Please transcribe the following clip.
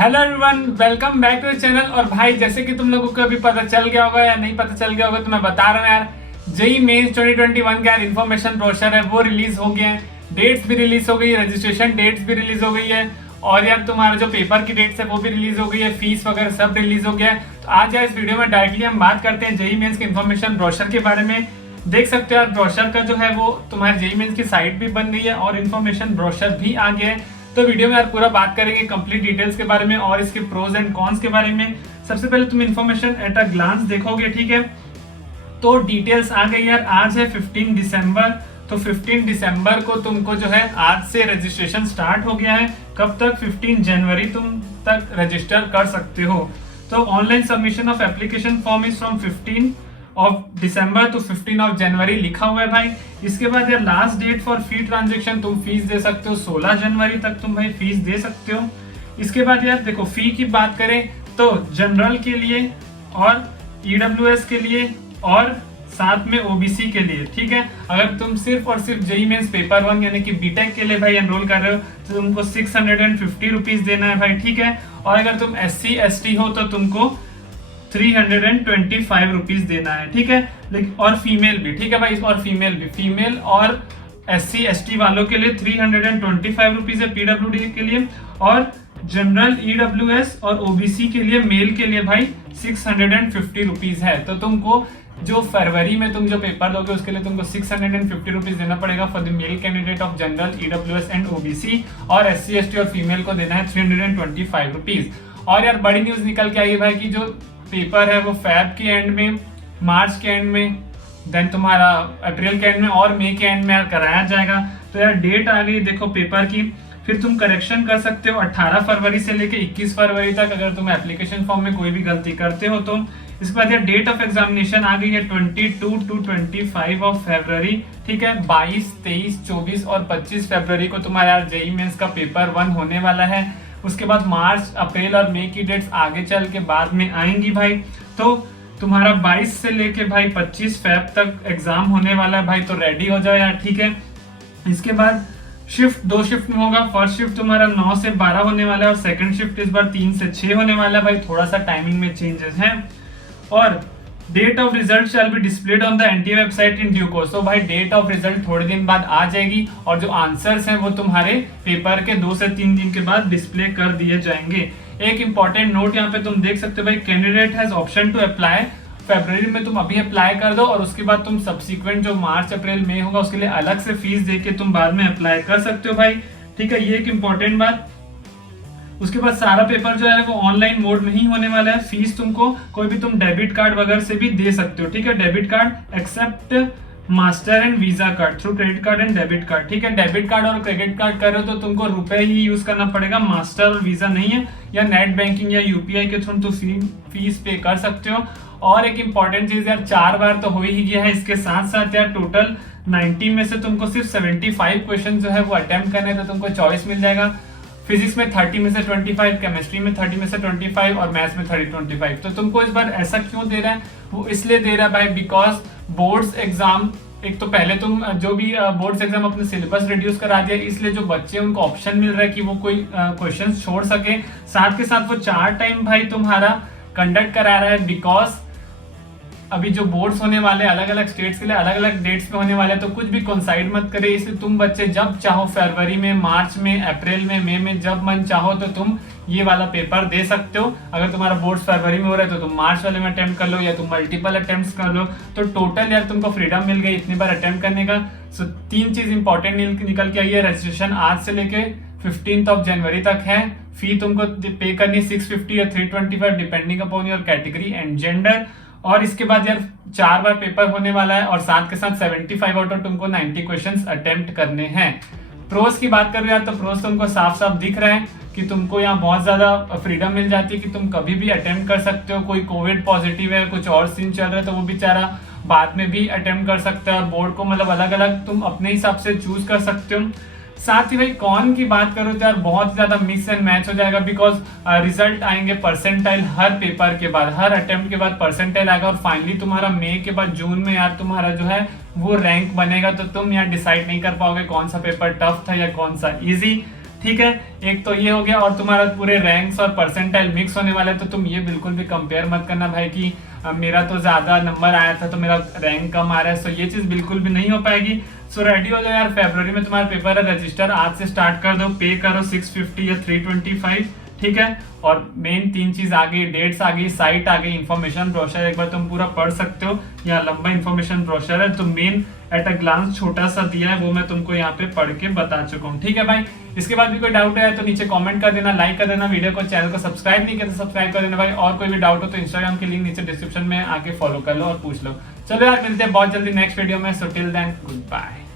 Hello everyone, welcome back to the channel. और भाई जैसे कि तुम लोगों को अभी पता चल गया होगा या नहीं पता चल गया होगा तो मैं बता रहा हूँ यार, जेई मेंस 2021 का इन्फॉर्मेशन ब्रोशर है वो रिलीज हो गया है। डेट्स भी रिलीज हो गई है, रजिस्ट्रेशन डेट्स भी रिलीज हो गई है और यार तुम्हारा जो पेपर की डेट्स है वो भी रिलीज हो गई है, फीस वगैरह सब रिलीज हो गया है। तो आज यार इस वीडियो में डायरेक्टली हम बात करते हैं जेई मेंस के इन्फॉर्मेशन ब्रोशर के बारे में। देख सकते हो यार, ब्रोशर का जो है वो तुम्हारे जेई मेंस की साइट भी बन गई है और इन्फॉर्मेशन ब्रोशर भी आ गया है। तो वीडियो में यार पूरा बात करेंगे कंप्लीट डिटेल्स के बारे में और इसके प्रोज एंड कॉन्स के बारे में। सबसे पहले तुम इन्फॉर्मेशन एट अ ग्लांस देखोगे, ठीक है। तो डिटेल्स आ गई यार। आज है 15 दिसंबर, तो 15 दिसंबर को तुमको जो है आज से रजिस्ट्रेशन स्टार्ट हो गया है। कब तक? 15 जनवरी तुम तक रजिस्टर कर सकते हो। तो online submission of application form is from 15 of December to 15 of January लिखा हुआ है भाई। इसके बाद यार last date for fee transaction, तुम फीस दे सकते हो 16 जनवरी तक तुम भाई फीस दे सकते हो। इसके बाद यार देखो, फी की बात करें तो जनरल के लिए और ईडब्ल्यूएस के लिए और साथ में ओबीसी के लिए, ठीक है। अगर तुम सिर्फ और सिर्फ जेई मेंस पेपर 1 यानी कि बीटेक के लिए भाई एनरोल कर रहे हो तो तुमको 650 रुपीज देना है भाई, ठीक है। और अगर तुम SC ST हो तो तुमको 325 रुपीज देना है, ठीक है। लेकिन और फीमेल भी, ठीक है भाई, और फीमेल भी, फीमेल और SC ST वालों के लिए 325 रुपीज है पीडब्ल्यूडी के लिए। और जनरल ईडब्ल्यूएस और ओबीसी के लिए मेल के लिए भाई 650 रुपीज है। तो तुमको जो फरवरी में तुम जो पेपर दोगे उसके लिए तुमको 650 रुपीज देना पड़ेगा for the male candidate of general EWS and OBC, और SC ST और फीमेल को देना है 325 रुपीज। और यार बड़ी न्यूज निकल के आई है भाई कि जो पेपर है वो फेब के एंड में, मार्च के एंड में, देन तुम्हारा अप्रैल के एंड में और मई के एंड में यार कराया जाएगा। तो यार डेट आ गई देखो पेपर की। फिर तुम करेक्शन कर सकते हो 18 फरवरी से लेके 21 फरवरी तक अगर तुम एप्लीकेशन फॉर्म में कोई भी गलती करते हो तो। इसके बाद यार डेट ऑफ एग्जामिनेशन आ गई है 22 टू 25 ऑफ फरवरी, ठीक है। 22, 23, 24 और 25 फरवरी को तुम्हारा यार जेई मेंस का पेपर 1 होने वाला है। उसके बाद मार्च, अप्रैल और मई की डेट्स आगे चल के बाद में आएंगी भाई। तो तुम्हारा 22 से लेके भाई 25 फेब तक एग्जाम होने वाला है भाई, तो रेडी हो जाओ यार, ठीक है। इसके बाद शिफ्ट 2 शिफ्ट में होगा। फर्स्ट शिफ्ट तुम्हारा 9 से 12 होने वाला है और सेकंड शिफ्ट इस बार 3 से 6 होने वाला है भाई, थोड़ा सा टाइमिंग में चेंजेस हैं। और date of result shall be displayed on the NTA website in due course. तो भाई डेट ऑफ रिजल्ट थोड़े दिन बाद आ जाएगी और जो आंसर्स हैं वो तुम्हारे पेपर के 2 से 3 दिन के बाद डिस्प्ले कर दिए जाएंगे। एक इंपॉर्टेंट नोट यहाँ पे तुम देख सकते हो भाई, candidate has option to apply. फरवरी में तुम अभी अप्लाई कर दो और उसके बाद तुम सब्सिक्वेंट जो मार्च अप्रैल मई होगा उसके लिए अलग से फीस देके तुम बाद में अप्लाई कर सकते हो भाई, ठीक है। ये एक इंपॉर्टेंट बात। उसके बाद सारा पेपर जो है वो ऑनलाइन मोड में ही होने वाला है। फीस तुमको कोई भी तुम डेबिट कार्ड वगैरह से भी दे सकते हो, ठीक है। Debit card accept Master and Visa card through credit card and debit card, ठीक है। डेबिट कार्ड और क्रेडिट कार्ड कर रहे हो तो तुमको रुपए ही यूज करना पड़ेगा, मास्टर और वीजा नहीं है। या नेट बैंकिंग या यूपीआई के थ्रू तो फीस पे कर सकते हो। और एक इंपॉर्टेंट चीज यार, 4 बार तो हो ही गया है, इसके साथ साथ यार टोटल 90 में से तुमको सिर्फ 75 क्वेश्चन जो है वो अटेम्प्ट करने, तो तुमको चॉइस मिल जाएगा। फिजिक्स में 30 में से 25, केमिस्ट्री में 30 में से 25 और मैथ्स में 30-25। तो तुमको इस बार ऐसा क्यों दे रहा है? वो इसलिए दे रहा है भाई बिकॉज बोर्ड्स एग्जाम, एक तो पहले तुम जो भी बोर्ड्स एग्जाम अपने सिलेबस रिड्यूस करा दिया, इसलिए जो बच्चे उनको ऑप्शन मिल रहा है कि वो कोई क्वेश्चन छोड़ सके। साथ के साथ वो 4 टाइम भाई तुम्हारा कंडक्ट करा रहा है बिकॉज अभी जो बोर्ड्स होने वाले अलग अलग स्टेट्स के लिए अलग अलग डेट्स में होने वाले हैं, तो कुछ भी कोइंसाइड मत करे। इसलिए तुम बच्चे जब चाहो फरवरी में, मार्च में, अप्रैल में, मई में, जब मन चाहो तो तुम ये वाला पेपर दे सकते हो। अगर तुम्हारा बोर्ड्स फरवरी में हो रहा है तो तुम मार्च वाले में अटेम्प्ट कर लो या तुम मल्टीपल अटेम्प्ट्स कर लो। तो टोटल यार तुमको फ्रीडम मिल गई इतनी बार अटेम्प्ट करने का। सो 3 चीज इंपॉर्टेंट निकल के आई है। रजिस्ट्रेशन आज से लेके 15 ऑफ जनवरी तक है। फी तुमको पे करनी 650 या 325 depending upon your category and gender. और इसके बाद यार 4 बार पेपर होने वाला है और साथ के साथ 75 आउट ऑफ तुमको 90 क्वेश्चंस अटेम्प्ट करने हैं। प्रोस की बात कर रहे हो यार, तो प्रोस तुमको साफ साफ दिख रहा है कि तुमको यहाँ बहुत ज्यादा फ्रीडम मिल जाती है कि तुम कभी भी अटेम्प्ट कर सकते हो। कोई कोविड पॉजिटिव है, कुछ और सीन चल रहा है तो वो बेचारा बाद में भी अटेम्प्ट कर सकता है। बोर्ड को मतलब अलग अलग तुम अपने हिसाब से चूज कर सकते हो। साथ ही भाई कॉन की बात करो तो यार बहुत ज्यादा मिक्स एंड मैच हो जाएगा बिकॉज रिजल्ट आएंगे परसेंटाइल हर पेपर के बाद, हर अटेम्प्ट के बाद परसेंटाइल आएगा और फाइनली तुम्हारा मई के बाद जून में यार तुम्हारा जो है वो रैंक बनेगा। तो तुम यार डिसाइड नहीं कर पाओगे कौन सा पेपर टफ था या कौन सा इजी। ठीक है, एक तो ये हो गया। और तुम्हारा पूरे रैंक्स और परसेंटाइल मिक्स होने वाला है, तो तुम ये बिल्कुल भी कंपेयर मत करना भाई कि मेरा तो ज्यादा नंबर आया था तो मेरा रैंक कम आ रहा है। सो ये चीज बिल्कुल भी नहीं हो पाएगी। सो रेडी हो जाओ यार, फरवरी में तुम्हारा पेपर है, रजिस्टर आज से स्टार्ट कर दो, पे करो 650 या 325, ठीक है। और मेन 3 चीज आ गई, डेट्स आ गई, साइट आ गई, इन्फॉर्मेशन ब्रोशर एक बार तुम पूरा पढ़ सकते हो, यहाँ लंबा इन्फॉर्मेशन ब्रोशर है। तो मेन एट अ ग्लांस छोटा सा दिया है, वो मैं तुमको यहाँ पे पढ़ के बता चुका हूँ, ठीक है भाई। इसके बाद भी कोई डाउट है तो नीचे कमेंट कर देना, लाइक कर देना वीडियो को, चैनल को सब्सक्राइब नहीं किया तो सब्सक्राइब कर देना भाई। और कोई भी डाउट हो तो इंस्टाग्राम की लिंक नीचे डिस्क्रिप्शन में आके फॉलो कर लो और पूछ लो। चलो यार, मिलते हैं बहुत जल्दी नेक्स्ट वीडियो में। So till then good bye.